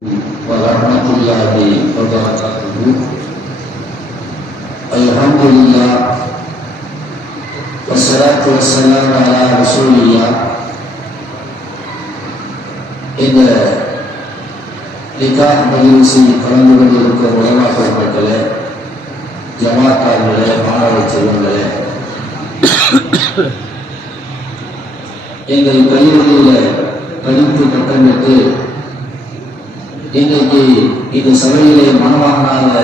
warahmatullahi wabarakatuh. Alhamdulillah wassalatu wassalamu ala rasulillah. இந்த நிக்காஹ் மஜ்லிஸில் கலந்து கொண்டிருக்கும் உலமா பெருமக்களே, ஜமாத்தார்களே, மாணவ செல்வங்களே, எங்கள் கல்லூரியில் படித்து பட்டமிட்டு இன்றைக்கு இந்த சபையிலே மனமாகனாக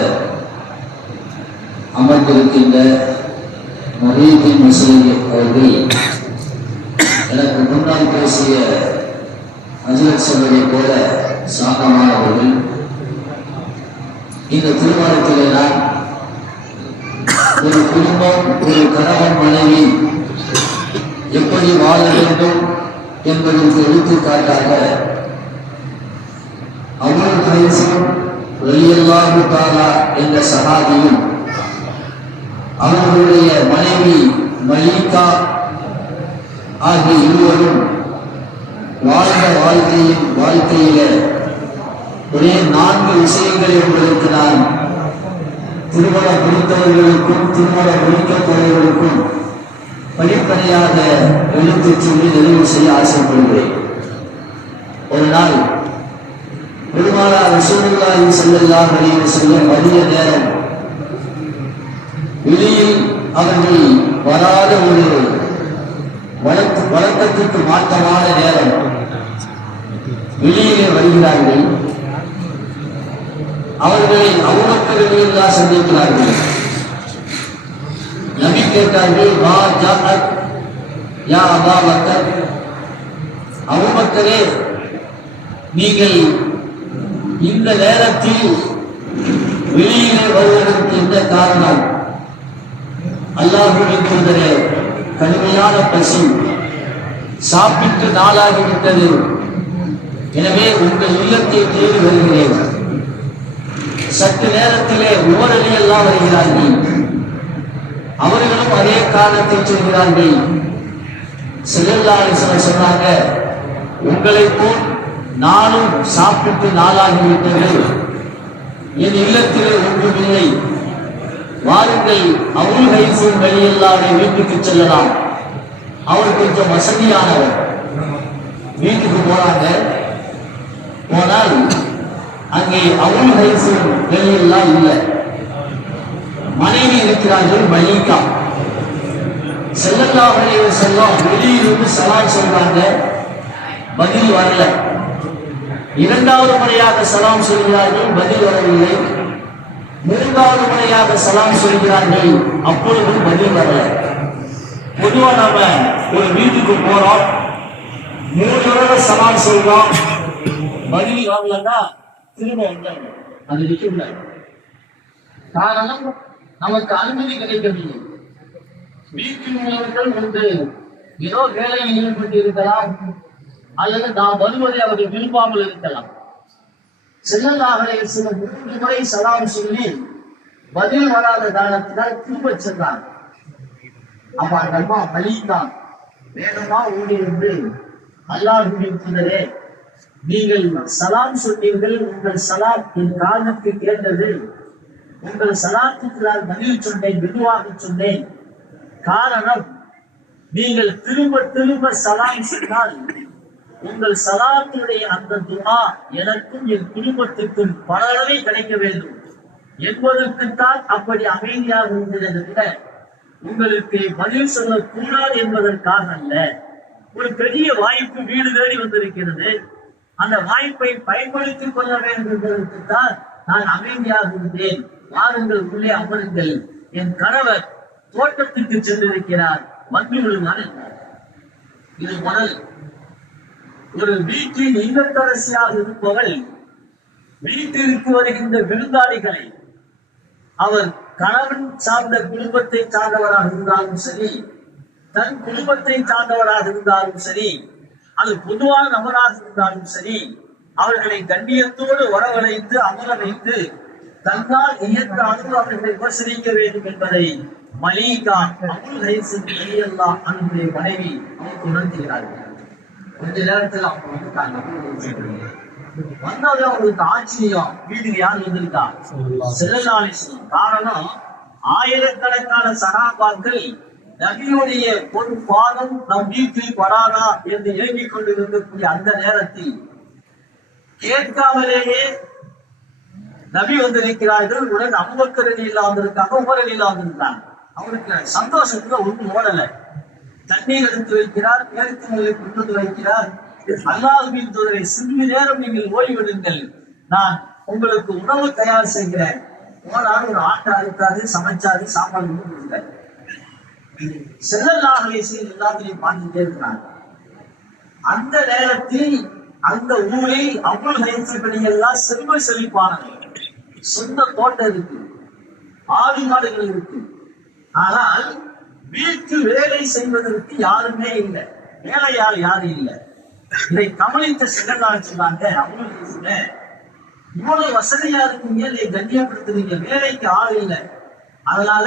அமர்ந்திருக்கின்ற மொஹீதீன் முஸ்லிம் அவர்கள் எனக்கு முன்னால் பேசிய ஹஜ்ரத் சொன்னதை போல சாந்தமானவர்கள். இந்த திருமணத்திலே நான் ஒரு குடும்பம், ஒரு கணவன் மனைவி எப்படி வாழ வேண்டும் என்பதற்கு எடுத்துக்காட்டாக அபூல் ஹைஸம் ரலியல்லாஹு தஆலா என்ற சஹாபியும் அவர்களுடைய மனைவி மலீகா ஆகிய இருவரும் வாழ்ந்த வாழ்க்கையில ஒரே 4 விஷயங்களை உங்களுக்கு நான் திருமணம் முடித்தவர்களுக்கும் திருமணம் முடிக்கப்பட்டவர்களுக்கும் படிப்படியாக எடுத்துச் சொல்லி நிறைவு செய்ய ஆசைப்படுகிறேன். ஒரு நாள் பெருமானார் ரசூலுல்லாஹி ஸல்லல்லாஹு அலைஹி வஸல்லம் மதிய நேரம் வெளியில் அவர்கள் வராத ஒரு வழக்கத்திற்கு மாற்றமான நேரம் வெளியிலே வருகிறார்கள். அவர்களை அபூபக்கர் ரலியல்லாஹு சந்திக்கிறார்கள். நபி கேட்டார்கள், மா ஜாஅத் யா அபா பக்கர், அபூபக்கரே நீங்கள் இந்த நேரத்தில் வெளியிலே வருவதற்கு என்ன காரணம்? அல்லாஹ்வின் தூதரே, கடுமையான பசி, சாப்பிட்டு நாளாகிவிட்டது, எனவே உங்கள் இல்லத்தை தேடி வருகிறேன். சற்று நேரத்திலே உமர் ரலியல்லாஹு வருகிறார்கள். அவர்களும் அதே காரணத்தை சொல்கிறார்கள். ஸல்லல்லாஹு அலைஹி வஸல்லம் சொன்னாங்க, உங்களை போல் நானும் சாப்பிட்டு நாளாகிவிட்டது, என் இல்லத்திலே ஒன்றுமில்லை, வாருங்கள் அபூல் ஹைஸம் ரலியல்லாஹு வீட்டுக்கு செல்லலாம். அவர் கொஞ்சம் வசதியானவர். வீட்டுக்கு போறாங்க. போனால் அங்கே அபூல் ஹைஸம் ரலியல்லாஹு இல்லை, மனைவி இருக்கிறார்கள் மலீகா. ஸல்லல்லாஹு அலைஹி வஸல்லம் வெளியிலிருந்து சலாம் சொல்றாங்க, பதில் வரல. இரண்டாவது முறையாக சலாம் சொல்கிறார்கள், பதில் வரவில்லை. மூன்றாவது முறையாக சலாம் சொல்கிறார்கள், அப்பொழுதும் பதில் வரல. பொதுவா நாம ஒரு வீட்டுக்கு போறோம், 3 தடவை சலாம் சொல்றோம், பதில் வரலன்னா திரும்ப வந்தாங்க, அது இருக்கக்கூடாது. காரணம், நமக்கு அனுமதி கிடைக்கவில்லை. வீட்டில் உள்ளவர்கள் வந்து ஏதோ வேலையில் ஈடுபட்டு இருக்கலாம், அல்லது நாம் வருவதை அவர்கள் விரும்பாமல் இருக்கலாம். ஸல்லல்லாஹு அலைஹி வஸல்லம் 3 முறை சலாம் சொல்லி பதில் வராத காரணத்தினால் திரும்ப சென்றார். அப்ப அந்த அம்மா மலீகா வேகமா ஓடி வந்து, அல்லாஹ்வின் தூதரே, நீங்கள் சலாம் சொன்னீர்கள், உங்கள் சலாம் என் காதுக்கு கேட்டது, உங்கள் சலாத்துக்கு நான் பதில் சொன்னேன், மெதுவாக சொன்னேன். காரணம், நீங்கள் திரும்ப திரும்ப சலாம் சொன்னால் உங்கள் சலாத்துடைய அந்த துஆ எனக்கும் என் குடும்பத்திற்கும் பல அளவை கிடைக்க வேண்டும் என்பதற்குத்தான் அப்படி அமைதியாக இருந்தது விட உங்களுக்கு பதில் சொல்லக்கூடாது என்பதற்காக அல்ல. ஒரு பெரிய வாய்ப்பு வீடு தேடி வந்திருக்கிறது, அந்த வாய்ப்பை பயன்படுத்திக் கொள்ள வேண்டும் என்பதற்குத்தான் நான் அமைதியாக இருந்தேன். வாருங்கள், உள்ளே அமருங்கள், என் கணவர் தோட்டத்திற்கு சென்றிருக்கிறார், வந்து விடுவார் என்றார். இது முதல். ஒரு வீட்டில் இல்லத்தரசியாக இருப்பவள் வீட்டிற்கு வருகின்ற விருந்தாளிகளை, அவர் கணவன் சார்ந்த குடும்பத்தை சார்ந்தவராக இருந்தாலும் சரி, தன் குடும்பத்தை சார்ந்தவராக இருந்தாலும் சரி, அது பொதுவான நபராக இருந்தாலும் சரி, அவர்களை கண்ணியத்தோடு வரவழைத்து அமர வைத்து தன்னால் இயன்ற அளவு அவர்களை விமர்சனிக்க வேண்டும் என்பதை மலீகா அபூல் ஹைஸம் ரலியல்லாஹு அன்ஹுடைய மனைவி அவருக்கு உணர்த்துகிறார்கள். கொஞ்ச நேரத்தில் அவங்க வந்து வந்தாலே அவங்களுக்கு ஆச்சரியம், வீட்டுக்கு யார் வந்திருக்கா? ஸல்லல்லாஹு அலைஹி வஸல்லம். காரணம், ஆயிரக்கணக்கான சஹாபாக்கள் நபியுடைய ஒரு பாதம் நம் வீட்டில் படாதா என்று ஏங்கிக் கொண்டிருக்கக்கூடிய அந்த நேரத்தில் கேட்காமலேயே நபி வந்திருக்கிறார்கள். உடன் அபூபக்கர் ரலியல்லாஹு வந்திருக்காங்க, உமர் ரலியல்லாஹு வந்திருக்காங்க. அவருக்கு சந்தோஷத்துல ஒன்றும் ஓடல. தண்ணீர் எடுத்து வைக்கிறார், பேருக்கு மேலே கொண்டு வந்து வைக்கிறார். அல்லாஹ்வின் தூதரை, சிறிது நேரம் நீங்கள் ஓய்வெடுங்கள், நான் உங்களுக்கு உணவு தயார் செய்கிறேன். போனாலும் ஒரு ஆட்டை அறுத்தாரு, சமைச்சாரு, சாப்பாடு கொடுத்தாரு. ஸல்லல்லாஹு அலைஹி வஸல்லம் எல்லாத்தையும் பார்த்துட்டே இருக்கிறாங்க. அந்த நேரத்தில் அந்த ஊரில் அபுல் ஹைஸபடி எல்லாம் செல்வ செழிப்பானது. சொந்த தோட்டம் இருக்கு, ஆடு மாடுகள் இருக்கு. ஆனால் வீட்டு வேலை செய்வதற்கு யாருமே இல்லை, வேலையால் யாரும் இல்லை. இதை கவனித்த ஸல்லல்லாஹு சொன்னாங்க, அபுல் ஹைஸபே, இவ்வளவு வசதியா இருக்கீங்க, நீ கண்ணியப்படுத்துறீங்க, வேலைக்கு ஆள் இல்லை. அதனால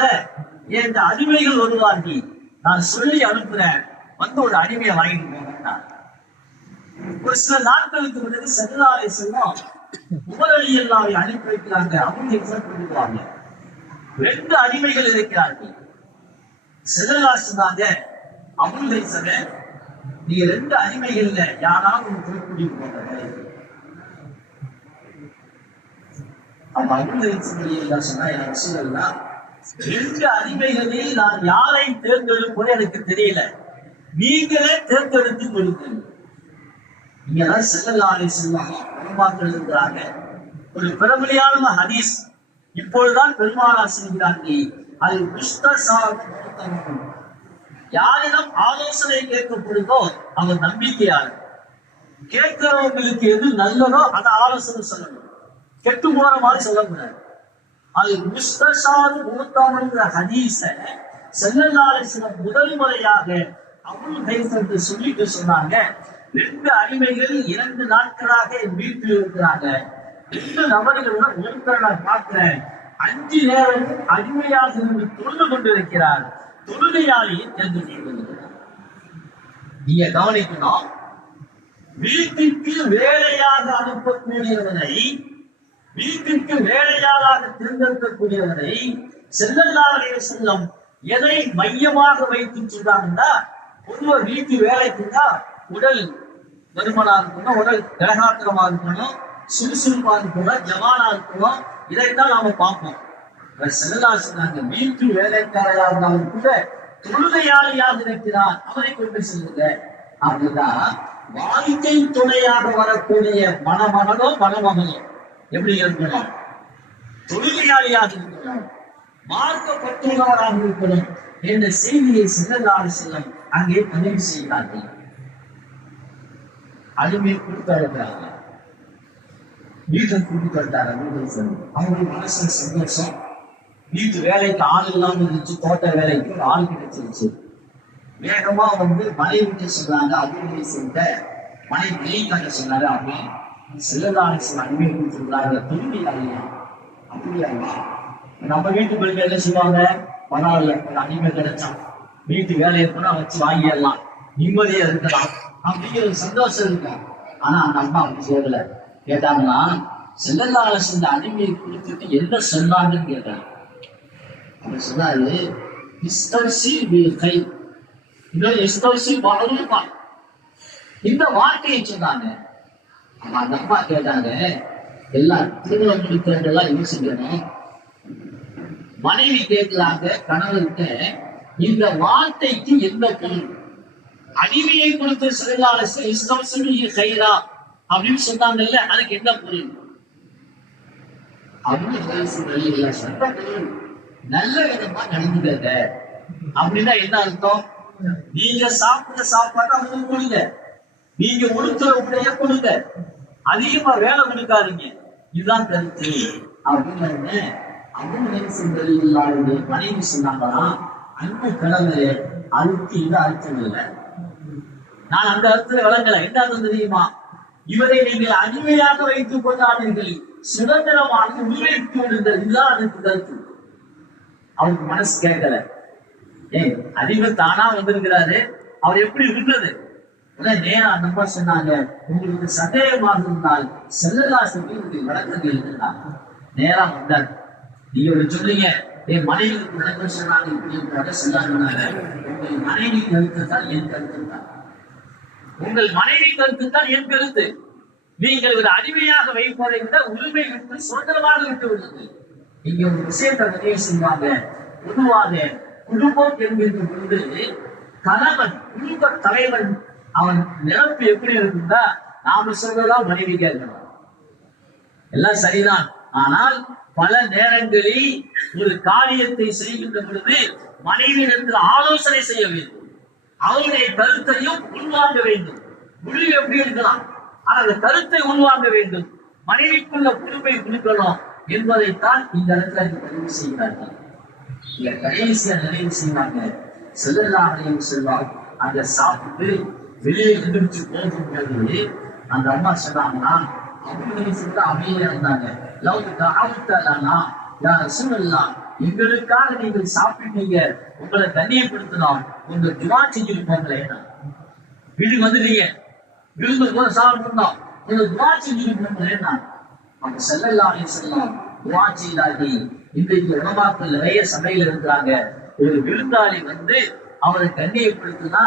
என் அடிமைகள் வருவார்கள், நான் சொல்லி அனுப்புறேன், வந்து ஒரு அடிமையை வாங்கிட்டு போங்க. ஒரு சில நாட்களுக்கு பிறகு ஸல்லல்லாஹு அலைஹி வஸல்லம் உமர் ரலியல்லாஹு அனுப்பி வைக்கிறாங்க. அவங்க கொடுக்குவாங்க. 2 அடிமைகள் இருக்கிறார்கள். ஸல்லல்லாஹு சொன்னாங்க, அபூல் ஹைஸபே, நீங்க 2 அடிமைகள்ல யாராவது ஒரு கூட்டிட்டு போங்க. அப்ப அபூல் ஹைஸபே சொன்னா, என் ரசூலல்லாஹ், 2 அடிமைகளில் நான் யாரை தேர்ந்தெடுப்பது எனக்கு தெரியல, நீங்களே தேர்ந்தெடுத்து கொடுங்க. இங்கதான் ஸல்லல்லாஹு அலைஹி வஸல்லம் உலமாக்கள் இருக்கிறாங்க. ஒரு பிரபலியான ஹதீஸ் இப்பொழுதுதான் பெருமானார் சொல்கிறார்கள், அது முஸ்தசாப். யாரிடம் ஆலோசனை கேட்கப்படுதோ அவர் நம்பிக்கையாளர். கேட்கிறவங்களுக்கு எது நல்லதோ அதை ஆலோசனை சொல்லணும், கெட்டு போற மாதிரி சொல்லக்கூடாது. அது முஸ்தசாப் மூத்தாமன்ற ஹதீஸ ஸல்லல்லாஹு அலைஹி வஸல்லம் முதல் முறையாக அபூல் ஹைஸபே சொல்லிட்டு சொன்னாங்க, 2 அடிமைகள் 2 நாட்களாக என் வீட்டில் இருக்கிறாங்க. 2 நபர்களுடன் ஒருத்தரை நான் பார்க்கிறேன், 5 நேரமும் அடிமையாக இருந்து தொழுது கொண்டிருக்கிறார், தொழுகையாளியை தெரிந்து கொண்டிருக்கிறார். நீங்க கவனிக்கணும், வீட்டிற்கு வேலையாக அனுப்பக்கூடியவனை, வீட்டிற்கு வேலையாளாக தேர்ந்தெடுக்கக்கூடியவனை ஸல்லல்லாஹு அலைஹி வஸல்லம் எதை மையமாக வைத்து சொல்றாங்கன்னா, பொதுவாக வீட்டு வேலைக்குன்னா உடல் வருமானா இருக்கணும், உடல் திரகாத்திரமா இருக்கணும், சுறுசுறுப்பா இருக்கணும், ஜவானா இருக்கணும். இதைத்தான் நாம பார்ப்போம். ஸல்லல்லாஹு சொன்னாங்க, வீட்டு வேலைக்காரராக இருந்தாலும் கூட தொழுகையாளியாக இருக்கிறார், அவரை கொண்டு செல்லுங்க. அப்படிதான் வாழ்க்கை துணையாக வரக்கூடிய மணமகனோ மணமகனோ எப்படி இருக்கணும்? தொழுகையாளியாக இருக்கணும், மார்க்கப்பட்டுள்ளவராக இருக்கணும் என்ற செய்தியை ஸல்லல்லாஹு அலைஹி வஸல்லம் அங்கே பதிவு செய்கிறார்கள். அடிமை கொடுத்தாங்க, வீட்டை கொடுத்தாரு. அவங்களுக்கு மனசுல சந்தோஷம். வீட்டு வேலைக்கு ஆள் இல்லாம இருந்துச்சு, தோட்ட வேலைக்கு ஒரு ஆள் கிடைச்சிருச்சு. வேகமா மனைவிட்டு சொன்னாங்க, அடிமை செய்த மனைவி வெளிக்காட்ட சொன்னாரு. அப்பா ஸல்லல்லாஹு அலைஹி வஸல்லம் அடிமை கொடுத்துருக்காங்க, தொழுகையாளியா? அப்படியா? நம்ம வீட்டுக்குள்ள என்ன செய்வாங்க, பரவாயில்ல ஒரு அடிமை கிடைச்சா வீட்டு வேலையை போனா வச்சு வாங்கிடலாம், நிம்மதியா இருக்கலாம் அப்படிங்கிற ஒரு சந்தோஷம் இருக்கும். ஆனா அந்த அம்மா அப்படி சொல்லல. கேட்டாங்கன்னா, ஸல்லல்லாஹு அலைஹி வஸல்லம் அடிமையை கொடுத்துட்டு என்ன சொன்னாங்கன்னு கேட்டாங்க. அவர் சொன்னாரு, இந்த வார்த்தையை சொன்னாங்க. அந்த அம்மா கேட்டாங்க, எல்லாம் திருமணம் முடிக்கிறதெல்லாம் யோசிக்கணும். மனைவி கேட்கலாங்க கணவர்கிட்ட, இந்த வார்த்தைக்கு என்ன பொருள்? அடிமையை கொடுத்து ஸல்லல்லாஹு அலைஹி வஸல்லம் கைரா அப்படின்னு சொன்னாங்கல்ல, அதுக்கு என்ன பொருள்? நல்ல விதமா நடந்துக்க அப்படின்னா என்ன அர்த்தம்? நீங்க சாப்பிட்ட சாப்பாடு அவங்களுக்கு கொடுங்க, நீங்க உடுத்துற உடைய கொடுங்க, அதிகமா வேலை கொடுக்காதீங்க, இதுதான் கருத்து அப்படின்னு அவங்க மனைவி சொன்னாங்களா? அன்பு கடவுளே, அதுக்கு இந்த அர்த்தம் இல்லை. நான் அந்த அர்த்தத்தை விளங்கல. என்ன அர்த்தம் தெரியுமா? இவரை நீங்கள் அடிமையாக வைத்துக் கொண்டாடுங்கள், சுதந்திரமாக உருவாக்கி விடுங்கள், இதுதான் அதுக்கு கருத்து. அவருக்கு மனசு கேட்கல. அடிமை தானா வந்திருக்கிறாரு, அவர் எப்படி விடுறது? நேரா நம்ம சொன்னாங்க, உங்களுக்கு சந்தேகமாக இருந்தால் செல்லல்லாசுக்கு உங்களுடைய விளக்கங்கள் இருந்தாங்க. நேரா வந்தார். நீங்க ஒரு சொல்றீங்க, என் மனைவிக்கு விளக்கம் சொன்னாங்க இப்படி சொன்னாங்க. உங்கள் மனைவி கருத்து தான் என் கருத்து தான். உங்கள் மனைவி கருத்து தான் என் கருத்து. நீங்கள் ஒரு அடிமையாக வைப்பதை விட உரிமை விட்டு சுதந்திரமாக விட்டு விடுது. இங்க ஒரு விஷயத்தை நிறைவு செய்வாங்க. பொதுவாக குடும்பம் என்கின்ற பொழுது கணவன் குடும்ப தலைவன் அவன் நிரப்பு எப்படி இருக்குன்னா, நாம சொல்றதான் மனைவி கேட்கணும். எல்லாம் சரிதான். ஆனால் பல நேரங்களில் ஒரு காரியத்தை செய்கின்ற பொழுது மனைவியிடத்தில் ஆலோசனை செய்ய வேண்டும். அவருடைய கருத்தையும் உள்வாங்க வேண்டும். முடிவு எப்படி இருக்கலாம், அந்த கருத்தை உள்வாங்க வேண்டும். மனைவிக்குள்ள பொறுப்பை கொடுக்கணும் என்பதைத்தான் இந்த இடத்துல பதிவு செய்கிறார்கள். கடைசியா நிறைவு செய்வாங்க. ஸல்லல்லாஹு அலைஹி வஸல்லம் அங்க சாப்பிட்டு வெளியே எந்திரிச்சு போகும்போது அந்த அம்மா சொன்னாங்கன்னா, அவங்க சொல்ல அமைதியா இருந்தாங்க. எங்களுக்காக நீங்கள் சாப்பிட்டீங்க, உங்களை கண்ணியப்படுத்தலாம், உங்க துவா செஞ்சுட்டு போங்களேன். வீட்டுக்கு வந்துட்டீங்க, விருந்து போல சாப்பிட்டுருந்தோம், உங்க துவா செஞ்சுட்டு போங்களேன். அவங்க ஸல்லல்லாஹு அலைஹி வஸல்லம் துவா செய்தார்கள். இன்றைக்கு உலமாக்கள் நிறைய சபையில் இருக்கிறாங்க. ஒரு விருந்தாளி வந்து அவரை கண்ணியப்படுத்தினா,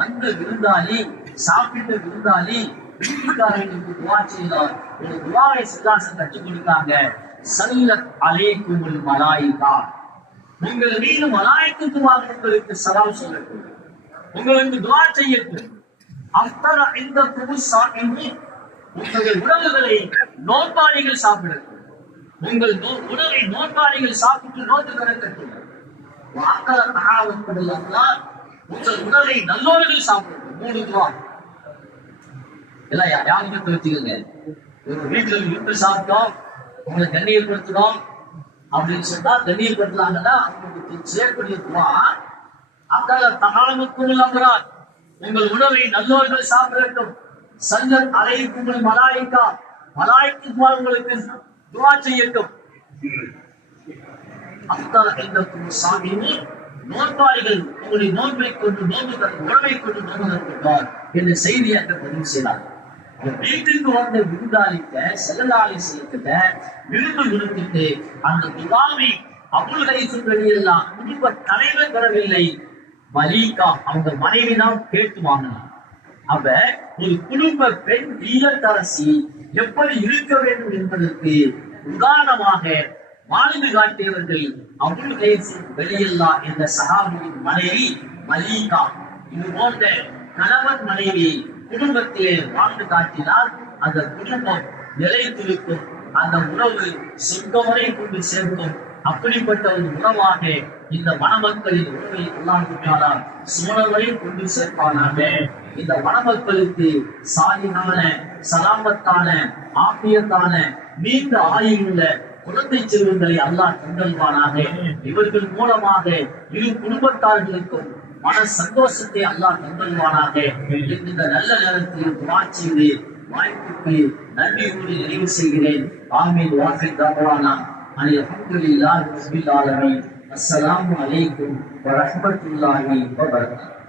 வந்த விருந்தாளி சாப்பிட்ட விருந்தாளி வீட்டுக்காரர்களுக்கு துவா செய்தார். ஒரு துவாவை சில்லாசம் கற்றுக் கொடுத்தாங்க. ஸல்லத் அலைக்குமுல் மலாயிகா, உங்கள் மீது மலாயிகத்துவாக உங்களுக்கு சலாம் சொல்லட்டும், உங்களுக்கு துவா செய்யட்டும். அஃதர இந்த துபுஸ்ஸாஇமி, உங்கள் உணவுகளை நோன்பாளிகள் சாப்பிடட்டும். உங்கள் உணவை நோன்பாளிகள் சாப்பிட்டு நோட்டு கணக்கட்டும். வாக்கல தகாவத்துடைய அல்லாஹ், உங்கள் உணவை நல்லோர்கள் சாப்பிடட்டும். 3 துவா. எல்லாம் யாருமே வச்சுக்கோங்க. ஒரு வீட்டுல விருந்து சாப்பிட்டோம், உங்களை கண்ணியப்படுத்தணும் அப்படின்னு சொன்னா கண்ணியப்படுத்தலாங்கன்னா அவங்களுக்கு செயற்படிய துவா. அக்கால தகாமுக்கும் அமரான், உங்கள் உணவை நல்லோர்கள் சாப்பிடட்டும். ஸல்லத் அலைக்குமுல் மலாயிகா, மலாயிகா உங்களுக்கு துவா செய்யட்டும். அஃதர இந்தக்கும் ஸாயிமீன், நோன்பாளிகள் உங்களுடைய நோன்பை கொண்டு உணவை கொண்டு நோன்பு என்ற செய்தியை அங்க பதிவு செய்யலாம். வீட்டுக்கு வந்த விருந்தாளிக்க ஸல்லல்லாஹு அலைஹி வஸல்லம் விருந்து கொடுத்துட்டு அந்த துவாவை அபுல் ஹைஸம் வெளியெல்லாம் குடும்ப தலைவர் பெறவில்லை, மலீகா அவங்க மனைவி தான் கேட்டு வாங்கினார். அப்ப ஒரு குடும்ப பெண் இல்லத்தரசி எப்படி இருக்க வேண்டும் என்பதற்கு உதாரணமாக வாழ்ந்து காட்டியவர்கள் அபுல் ஹைஸம் வெளியெல்லாம் என்ற சஹாபியின் மனைவி மலீகா. இது போன்ற கணவன் மனைவி குடும்பத்திலே வாழ்ந்து காட்டினால் அந்த குடும்பம் நிலைத்திருக்கும், அந்த உணவு சொர்க்கவரை கொண்டு சேர்க்கும். அப்படிப்பட்ட ஒரு உணவாக இந்த மணமக்களின் உணவை அல்லாஹ் சுமணவரை கொண்டு சேர்ப்பானாக. இந்த மணமக்களுக்கு சாலியான சலாமத்தான ஆபியத்தான நீண்ட ஆயுள்ள குழந்தை செல்வங்களை அல்லாஹ் தந்தல்வானாக. இவர்கள் மூலமாக இரு குடும்பத்தார்களுக்கும் மன சந்தோஷத்தை அல்லாஹ் தந்தல்வானாக. இந்த நல்ல நேரத்தில் துஆ செய்து வாய்ப்புக்கு நன்றி கூறி நிறைவு செய்கிறேன். ஆமீன். வாஃபித் தஅவானா அல்ஹம்துலில்லாஹி ரப்பில் ஆலமீன். அஸ்ஸலாமு அலைக்கும் வரஹ்மத்துல்லாஹி வபரகாத்துஹு.